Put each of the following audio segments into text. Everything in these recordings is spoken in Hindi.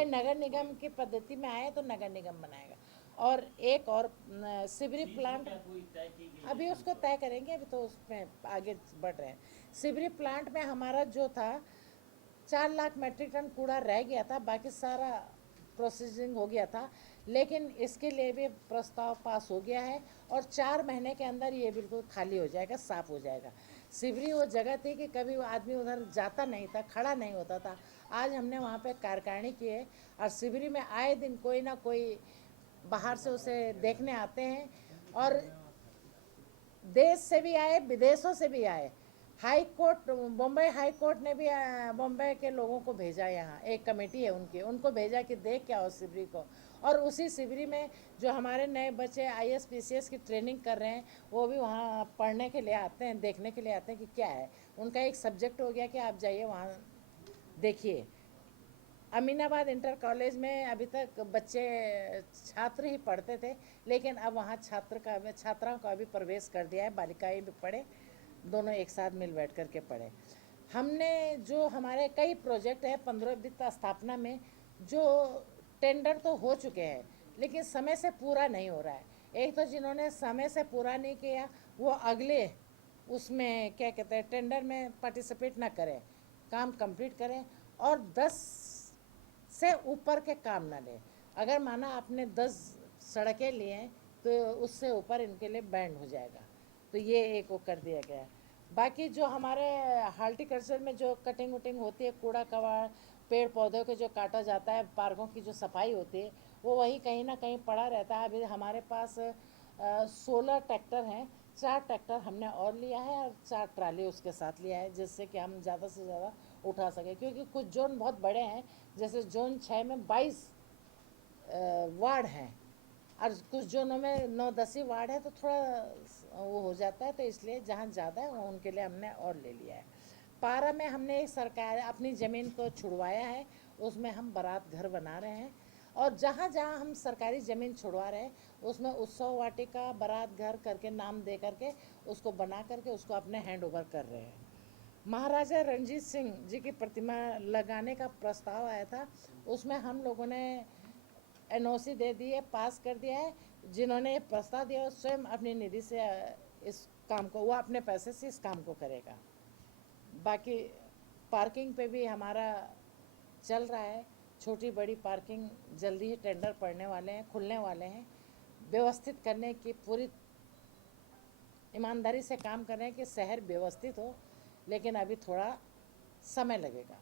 भाई नगर निगम की पद्धति में आए तो नगर निगम बनाएगा। और एक और सिवरी प्लांट अभी उसको तय करेंगे, अभी तो उसमें आगे बढ़ रहे हैं। सिवरी प्लांट में हमारा जो था 4 लाख मेट्रिक टन कूड़ा रह गया था, बाकी सारा प्रोसेसिंग हो गया था, लेकिन इसके लिए भी प्रस्ताव पास हो गया है और 4 महीने के अंदर ये बिल्कुल खाली हो जाएगा, साफ हो जाएगा। सिवरी वो जगह थी कि कभी वो आदमी उधर जाता नहीं था, खड़ा नहीं होता था। आज हमने वहाँ पे कार्यकारिणी की है और सिवरी में आए दिन कोई ना कोई बाहर से उसे देखने आते हैं, और देश से भी आए, विदेशों से भी आए। High court, Bombay high court ने भी बॉम्बे के लोगों को भेजा, यहाँ एक कमेटी है उनकी, उनको भेजा कि देख क्या हो शिवरी को। और उसी शिवरी में जो हमारे नए बच्चे IAS PCS की ट्रेनिंग कर रहे हैं, वो भी वहाँ पढ़ने के लिए आते हैं, देखने के लिए आते हैं कि क्या है। उनका एक सब्जेक्ट हो गया कि आप जाइए वहाँ देखिए। अमीनाबाद इंटर कॉलेज में अभी तक बच्चे छात्र ही पढ़ते थे, लेकिन अब वहाँ छात्राओं का भी प्रवेश कर दिया है, बालिकाएं भी पढ़े, दोनों एक साथ मिल बैठ कर के पढ़े। हमने जो हमारे कई प्रोजेक्ट है 15 वित्त स्थापना में, जो टेंडर तो हो चुके हैं लेकिन समय से पूरा नहीं हो रहा है। एक तो जिन्होंने समय से पूरा नहीं किया वो अगले उसमें क्या कहते हैं टेंडर में पार्टिसिपेट ना करें, काम कंप्लीट करें और 10 से ऊपर के काम ना लें। अगर माना आपने 10 सड़कें लिए हैं तो उससे ऊपर इनके लिए बैंड हो जाएगा। तो ये एक वो कर दिया गया है। बाकी जो हमारे हार्टिकल्चर में जो कटिंग वटिंग होती है, कूड़ा कबाड़, पेड़ पौधों के जो काटा जाता है, पार्कों की जो सफाई होती है, वो वही कहीं ना कहीं पड़ा रहता है। अभी हमारे पास 16 ट्रैक्टर हैं, 4 ट्रैक्टर हमने और लिया है और 4 ट्राली उसके साथ लिया है, जिससे कि हम ज़्यादा से ज़्यादा उठा सकें। क्योंकि कुछ जोन बहुत बड़े हैं, जैसे जोन 6 में 22 वार्ड हैं और कुछ जोनों में 9-10 ही वार्ड है, तो थोड़ा वो हो जाता है। तो इसलिए जहाँ ज़्यादा है उनके लिए हमने और ले लिया है। पारा में हमने एक सरकार अपनी ज़मीन को छुड़वाया है, उसमें हम बारात घर बना रहे हैं। और जहाँ जहाँ हम सरकारी ज़मीन छुड़वा रहे हैं उसमें उत्सव वाटिका, बारात घर करके नाम दे करके उसको बना करके उसको अपने हैंड ओवर कर रहे हैं। महाराजा रणजीत सिंह जी की प्रतिमा लगाने का प्रस्ताव आया था, उसमें हम लोगों ने NOC दे दी है, पास कर दिया है। जिन्होंने प्रस्ताव दिया वो स्वयं अपनी निधि से इस काम को, वो अपने पैसे से इस काम को करेगा। बाकी पार्किंग पे भी हमारा चल रहा है, छोटी बड़ी पार्किंग जल्दी ही टेंडर पड़ने वाले हैं, खुलने वाले हैं। व्यवस्थित करने की पूरी ईमानदारी से काम कर रहे हैं कि शहर व्यवस्थित हो, लेकिन अभी थोड़ा समय लगेगा।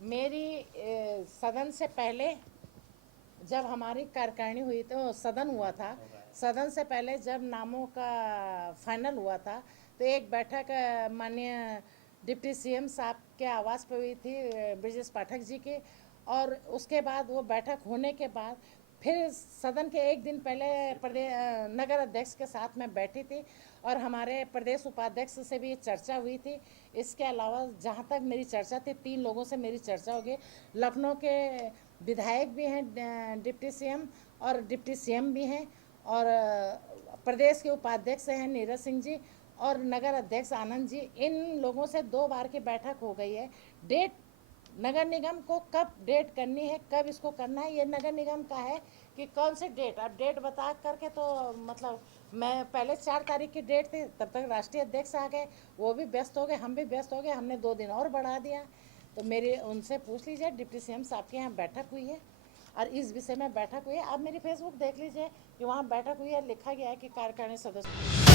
मेरी सदन से पहले जब हमारी कार्यकारिणी हुई तो सदन हुआ था, सदन से पहले जब नामों का फाइनल हुआ था तो एक बैठक माननीय डिप्टी CM साहब के आवास पर हुई थी, ब्रजेश पाठक जी की। और उसके बाद वो बैठक होने के बाद फिर सदन के एक दिन पहले नगर अध्यक्ष के साथ मैं बैठी थी और हमारे प्रदेश उपाध्यक्ष से भी चर्चा हुई थी। इसके अलावा जहाँ तक मेरी चर्चा थी 3 लोगों से मेरी चर्चा हो गई। लखनऊ के विधायक भी हैं डिप्टी CM और डिप्टी CM भी हैं, और प्रदेश के उपाध्यक्ष हैं नीरज सिंह जी और नगर अध्यक्ष आनंद जी। इन लोगों से 2 बार की बैठक हो गई है। डेट नगर निगम को कब डेट करनी है, कब इसको करना है, ये नगर निगम का है कि कौन से डेट। अब डेट बता करके तो मतलब मैं पहले 4 तारीख की डेट थी, तब तक राष्ट्रीय अध्यक्ष आ गए, वो भी व्यस्त हो गए, हम भी व्यस्त हो गए, हमने 2 दिन और बढ़ा दिया। तो मेरी उनसे पूछ लीजिए, डिप्टी CM साहब के यहाँ बैठक हुई है और इस विषय में बैठक हुई है। आप मेरी फेसबुक देख लीजिए कि वहाँ बैठक हुई है, लिखा गया है कि कार्यकारिणी सदस्य